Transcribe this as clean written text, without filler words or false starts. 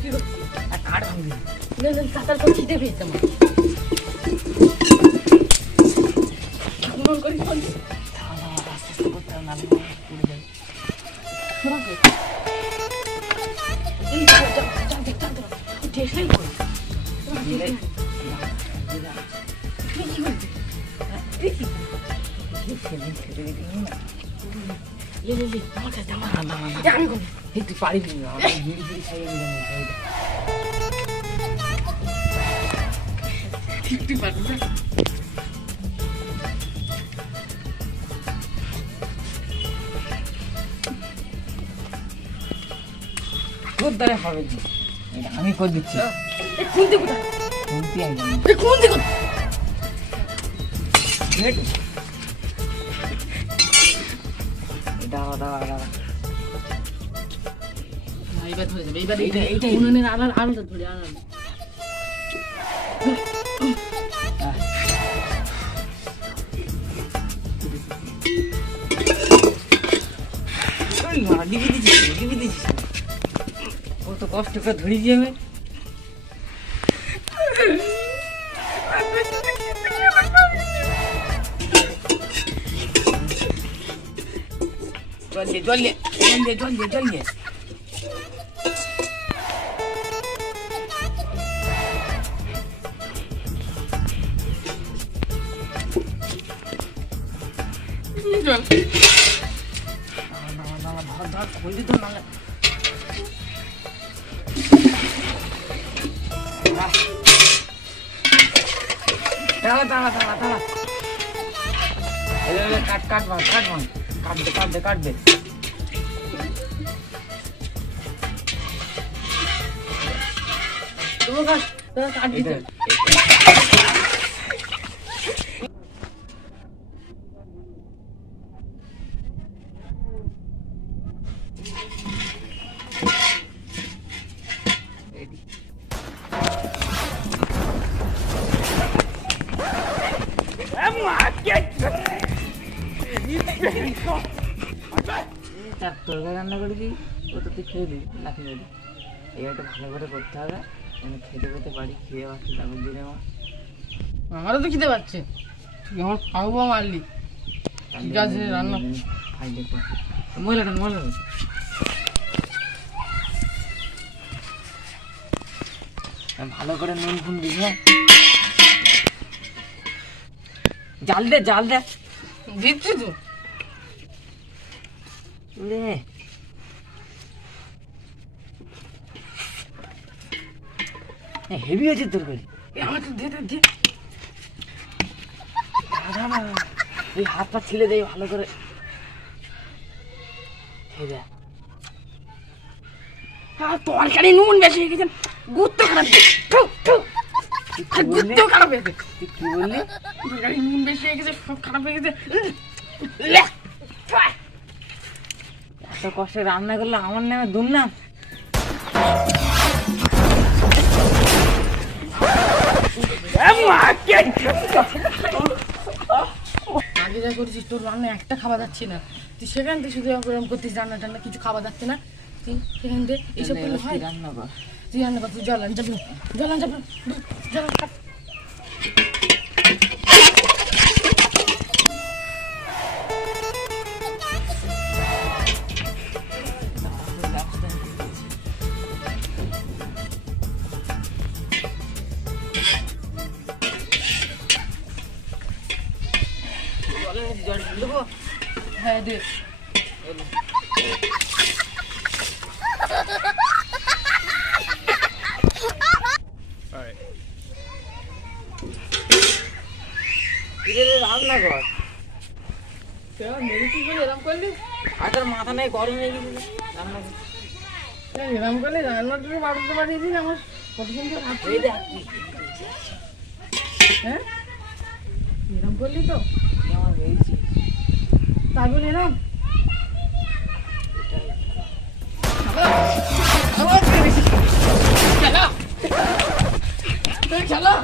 কি করছিস? কাঠ ভাঙবি কাতার পর খিদে পেয়েছে আমার। করি আস্তে আস্তে করতে হবে, নাহলে পড়ে যাবে। তুই পারিবি না, বিড়ি ফিড়ি খাইয়ে তুই পারবি না। তোর দ্বারা হবে না, আমি করে দিচ্ছি। খুলতে কোথায়? খুলতে আইলাম কোন দিকে? দাঁড়া দাঁড়া দাঁড়া, এইবার ধরে যাবে। এইবার এইটাই উনুনের আলোটা ধরে আনাল। কত কষ্ট করে ধরে যাবে। জল দিয়ে খুললি তো না। দাঁড়া দাঁড়া দাঁড়া দাঁড়া, কাটবে। তরকারি রান্না করেছি, ওটা তুই খেয়ে দিই না খেয়ে দিই। এইটা ভালো করে করতে হবে, আমি খেতে পেতে পারি, খেয়ে পাচ্ছি তারপর দিলে আমারও তো খিদে পাচ্ছে। তুই আমার খাওয়া মারলি। ঠিক আছে, রান্না খাই দেখো। মহিলাটা ভালো করে নুন ফুন দিস। হ্যাঁ, জাল দে দিচ্ছি তো। হেভি আছে তরকারি। আমার তো দে তুই হাত পা ছিলে দেয় ভালো করে। তরকারি নুন বেশি হয়ে গেছে, গুত্ত খারাপ হয়ে গেছে। তুই কি বললি? তরকারি নুন বেশি হয়ে গেছে, সব খারাপ হয়ে গেছে। এত কষ্টে রান্না করলে আমার নামে দুর্নাম। আগে যা করছিস, তোর রান্না একটা খাওয়া যাচ্ছে না। তুই সেখান থেকে শুধু এরকম করতিস, রান্না টান্না কিছু খাওয়া যাচ্ছে না। তুই সেখান থেকে এইসব করলে হয়? রান্না কর, তুই রান্না কর, তুই জল আন যাবি। জল দেবো? হ্যাঁ দে। রান্না কর। এরম করলি? আর তোর মাথা নেই, গরম হয়ে গেছে। রান্না কর। এরম করলে রান্নাটা বাড়াতে পারিয়েছিস আমার কত সুন্দর। হ্যাঁ, এরম করলি তো আমার হয়েছে তাই বলে এরম। খেলা